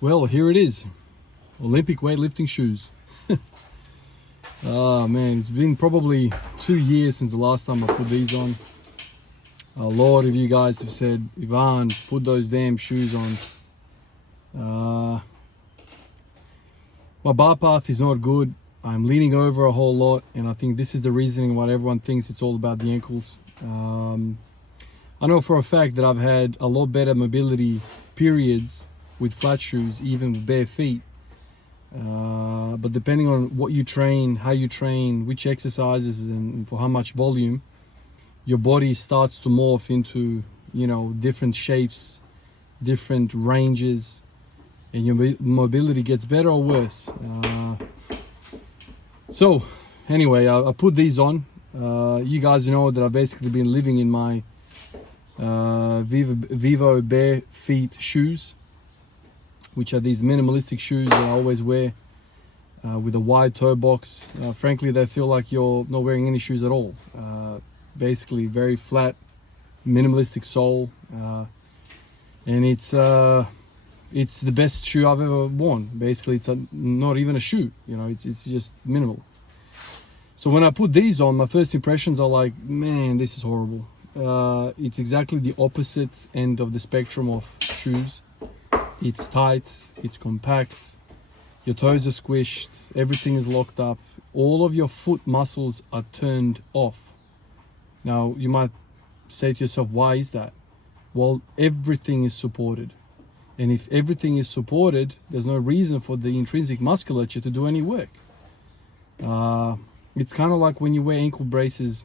Well, here it is. Olympic weightlifting shoes. Oh man, it's been probably 2 years since the last time I put these on. A lot of you guys have said, Ivan, put those damn shoes on. My bar path is not good. I'm leaning over a whole lot, and I think this is the reasoning why everyone thinks it's all about the ankles. I know for a fact that I've had a lot better mobility periods with flat shoes, even with bare feet. But depending on what you train, how you train, which exercises, and for how much volume, your body starts to morph into, different shapes, different ranges, and your mobility gets better or worse. So anyway, I put these on. You guys know that I've basically been living in my Vivo bare feet shoes, which are these minimalistic shoes that I always wear with a wide toe box. Frankly, they feel like you're not wearing any shoes at all. Basically very flat, minimalistic sole, and it's the best shoe I've ever worn. Basically, it's not even a shoe, it's just minimal. So when I put these on, my first impressions are like, man, this is horrible. It's exactly the opposite end of the spectrum of shoes. It's tight, it's compact, your toes are squished, everything is locked up, all of your foot muscles are turned off. Now you might say to yourself, why is that? Well, everything is supported, and if everything is supported, there's no reason for the intrinsic musculature to do any work. It's kind of like when you wear ankle braces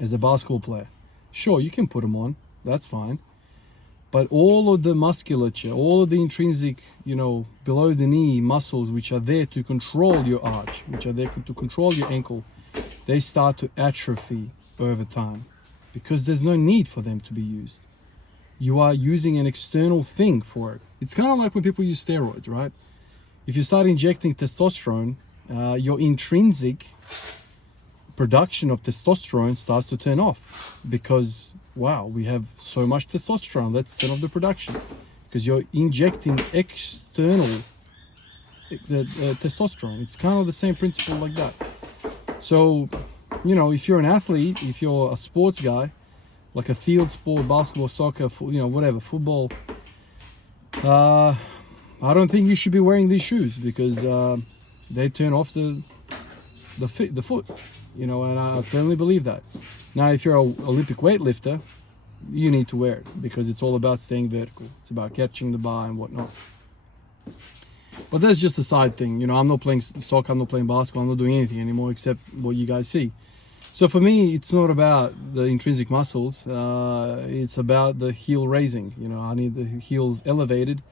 as a basketball player. Sure, you can put them on, that's fine. But all of the musculature, all of the intrinsic, below the knee muscles, which are there to control your arch, which are there to control your ankle, they start to atrophy over time because there's no need for them to be used. You are using an external thing for it. It's kind of like when people use steroids, right? If you start injecting testosterone, your intrinsic production of testosterone starts to turn off because, wow, we have so much testosterone, let's turn off the production, because you're injecting external testosterone. It's kind of the same principle like that. So, if you're an athlete, if you're a sports guy, like a field sport, basketball, soccer, whatever, football, I don't think you should be wearing these shoes because they turn off the foot, and I firmly believe that. Now, if you're an Olympic weightlifter, you need to wear it because it's all about staying vertical. It's about catching the bar and whatnot. But that's just a side thing. I'm not playing soccer, I'm not playing basketball, I'm not doing anything anymore except what you guys see. So for me, it's not about the intrinsic muscles. It's about the heel raising. I need the heels elevated,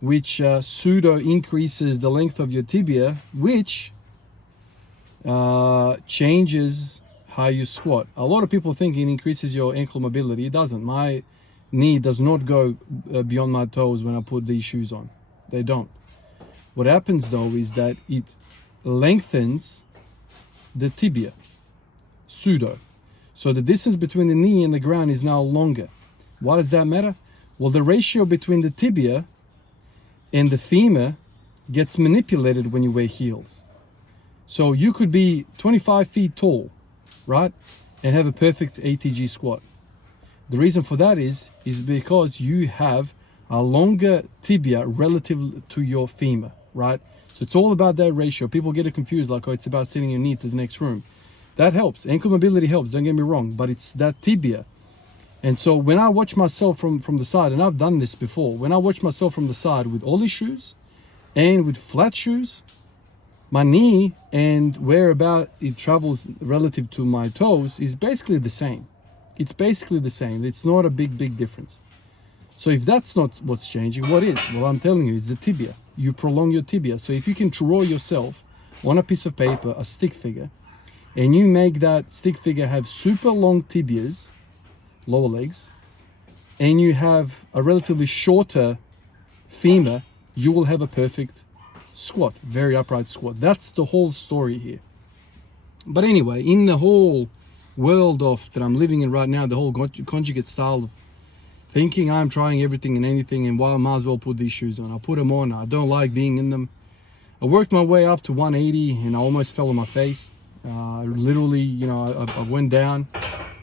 which pseudo increases the length of your tibia, which changes how you squat. A lot of people think it increases your ankle mobility. It doesn't. My knee does not go beyond my toes when I put these shoes on. They don't. What happens though is that it lengthens the tibia, pseudo. So the distance between the knee and the ground is now longer. Why does that matter? Well, the ratio between the tibia and the femur gets manipulated when you wear heels. So you could be 25 feet tall, right, and have a perfect ATG squat. The reason for that is because you have a longer tibia relative to your femur, right? So it's all about that ratio. People get it confused, like, oh, it's about sending your knee to the next room. That helps. Ankle mobility helps, don't get me wrong, but it's that tibia. And so when I watch myself from the side, and I've done this before, when I watch myself from the side with ollie shoes and with flat shoes, my knee and whereabout it travels relative to my toes is basically the same. It's basically the same. It's not a big difference. So if that's not what's changing, what is? Well, I'm telling you, it's the tibia. You prolong your tibia. So if you can draw yourself on a piece of paper, a stick figure, and you make that stick figure have super long tibias, lower legs, and you have a relatively shorter femur, you will have a perfect squat, very upright squat. That's the whole story here. But anyway, in the whole world of that I'm living in right now, the whole conjugate style of thinking I'm trying everything and anything, and well, I might as well put these shoes on. I put them on. I don't like being in them. I worked my way up to 180 and I almost fell on my face. Literally, you know, I went down,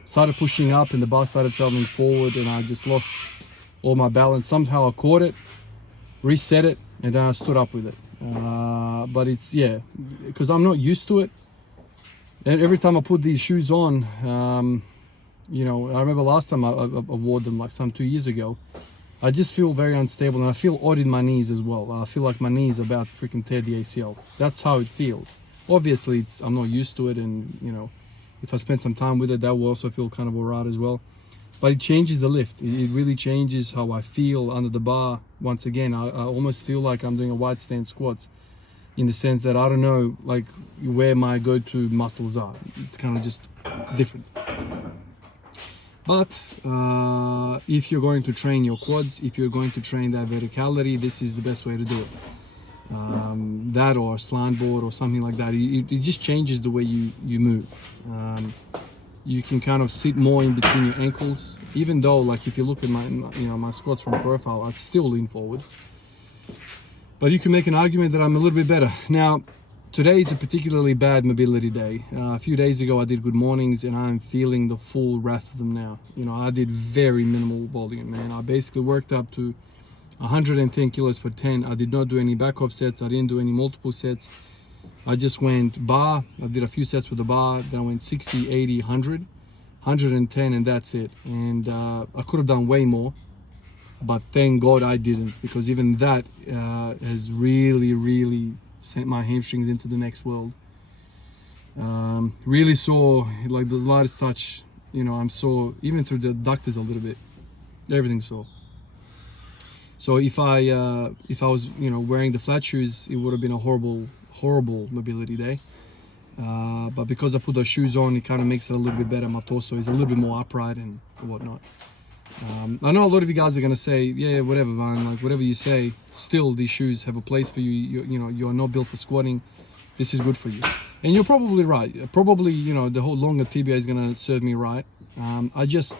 started pushing up, and the bar started traveling forward, and I just lost all my balance. Somehow I caught it, reset it, and then I stood up with it. But it's, yeah, because I'm not used to it. And every time I put these shoes on, you know, I remember last time I wore them like 2 years ago. I just feel very unstable, and I feel odd in my knees as well. I feel like my knees are about to freaking tear the ACL. That's how it feels. Obviously, I'm not used to it, and you know, if I spend some time with it, that will also feel kind of alright as well. But it changes the lift. It really changes how I feel under the bar. Once again, I almost feel like I'm doing a wide stance squats, in the sense that I don't know, like, where my go-to muscles are. It's kind of just different. But if you're going to train your quads, if you're going to train that verticality, this is the best way to do it. That or a slant board or something like that. It just changes the way you move. You can kind of sit more in between your ankles, even though, like, if you look at my squats from profile, I still lean forward. But you can make an argument that I'm a little bit better. Now, today is a particularly bad mobility day. A few days ago I did good mornings, and I'm feeling the full wrath of them now. You know, I did very minimal volume, man. I basically worked up to 110 kilos for 10. I did not do any back off sets. I didn't do any multiple sets. I just went bar. I did a few sets with the bar. Then I went 60, 80, 100, 110, and that's it. And I could have done way more, but thank God I didn't, because even that has really sent my hamstrings into the next world. Really sore, like the lightest touch, you know, I'm sore, even through the adductors a little bit. Everything's sore. So if I was, you know, wearing the flat shoes, it would have been a horrible mobility day. But because I put those shoes on, it kind of makes it a little bit better. My torso is a little bit more upright and whatnot. I know a lot of you guys are gonna say, yeah, whatever, man, like whatever you say, still these shoes have a place for you. You know, you're not built for squatting. This is good for you, and you're probably right. Probably, you know, the whole longer tibia is gonna serve me right. I just,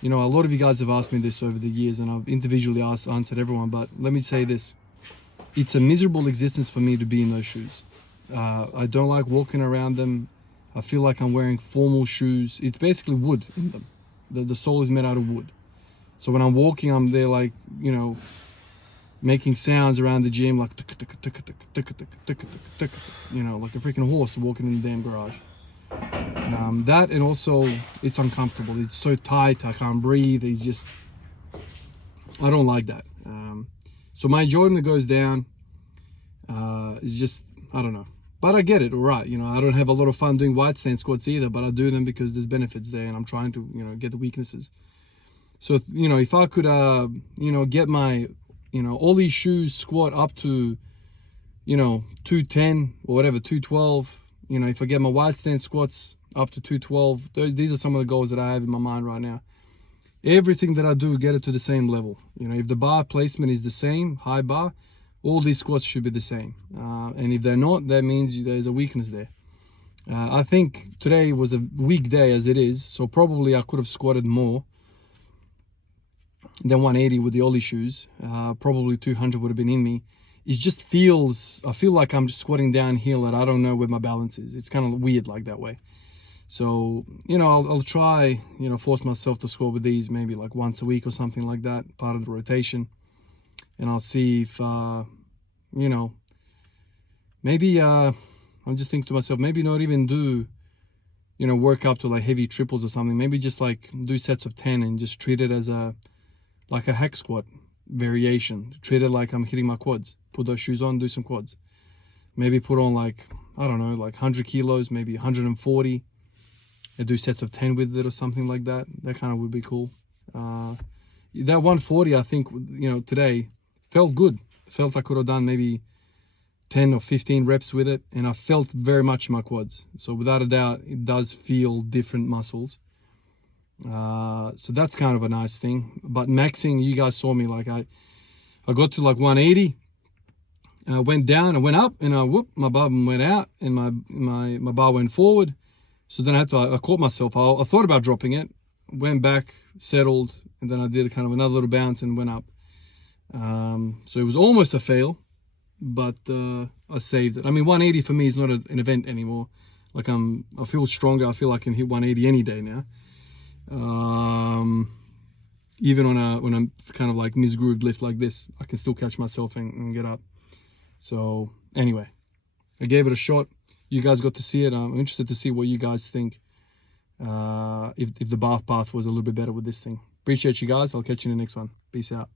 you know, a lot of you guys have asked me this over the years, and I've individually answered everyone. But let me say this: it's a miserable existence for me to be in those shoes. I don't like walking around them. I feel like I'm wearing formal shoes. It's basically wood in them. The sole is made out of wood. So when I'm walking, I'm there, like, you know, making sounds around the gym, like, you know, like a freaking horse walking in the damn garage. That, and also it's uncomfortable. It's so tight, I can't breathe. It's just, I don't like that. So my enjoyment goes down. It's just, I don't know. But I get it, all right. You know, I don't have a lot of fun doing wide stance squats either, but I do them because there's benefits there, and I'm trying to, you know, get the weaknesses. So, you know, if I could, you know, get my, you know, all these shoes squat up to, you know, 210 or whatever, 212, you know, if I get my wide stance squats up to 212, these are some of the goals that I have in my mind right now. Everything that I do, get it to the same level. You know, if the bar placement is the same, high bar, all these squats should be the same. And if they're not, that means there's a weakness there. I think today was a weak day as it is, so probably I could have squatted more than 180 with the Ollie shoes. Probably 200 would have been in me. It just feels, I feel like I'm just squatting downhill and I don't know where my balance is. It's kind of weird like that way. So, you know, I'll try, you know, force myself to squat with these maybe like once a week or something like that, part of the rotation. And I'll see if, you know, maybe, I'm just thinking to myself, maybe not even do, you know, work up to like heavy triples or something. Maybe just like do sets of 10 and just treat it as like a hack squat variation. Treat it like I'm hitting my quads. Put those shoes on, do some quads. Maybe put on like, I don't know, like 100 kilos, maybe 140. And do sets of 10 with it or something like that. That kind of would be cool. That 140, I think, you know, today felt good. Felt I could have done maybe 10 or 15 reps with it, and I felt very much in my quads. So without a doubt, it does feel different muscles. So that's kind of a nice thing. But maxing, you guys saw me, like I got to like 180, and I went down, I went up, and my bar went out, and my bar went forward. So then I caught myself. I thought about dropping it. went back, settled, and then I did kind of another little bounce and went up. So it was almost a fail, but I saved it. I mean, 180 for me is not an event anymore. Like I feel stronger. I feel I can hit 180 any day now. Even when I'm kind of like misgrooved lift like this, I can still catch myself and get up. So anyway, I gave it a shot. You guys got to see it. I'm interested to see what you guys think. If the bath path was a little bit better with this thing. Appreciate you guys. I'll catch you in the next one. Peace out.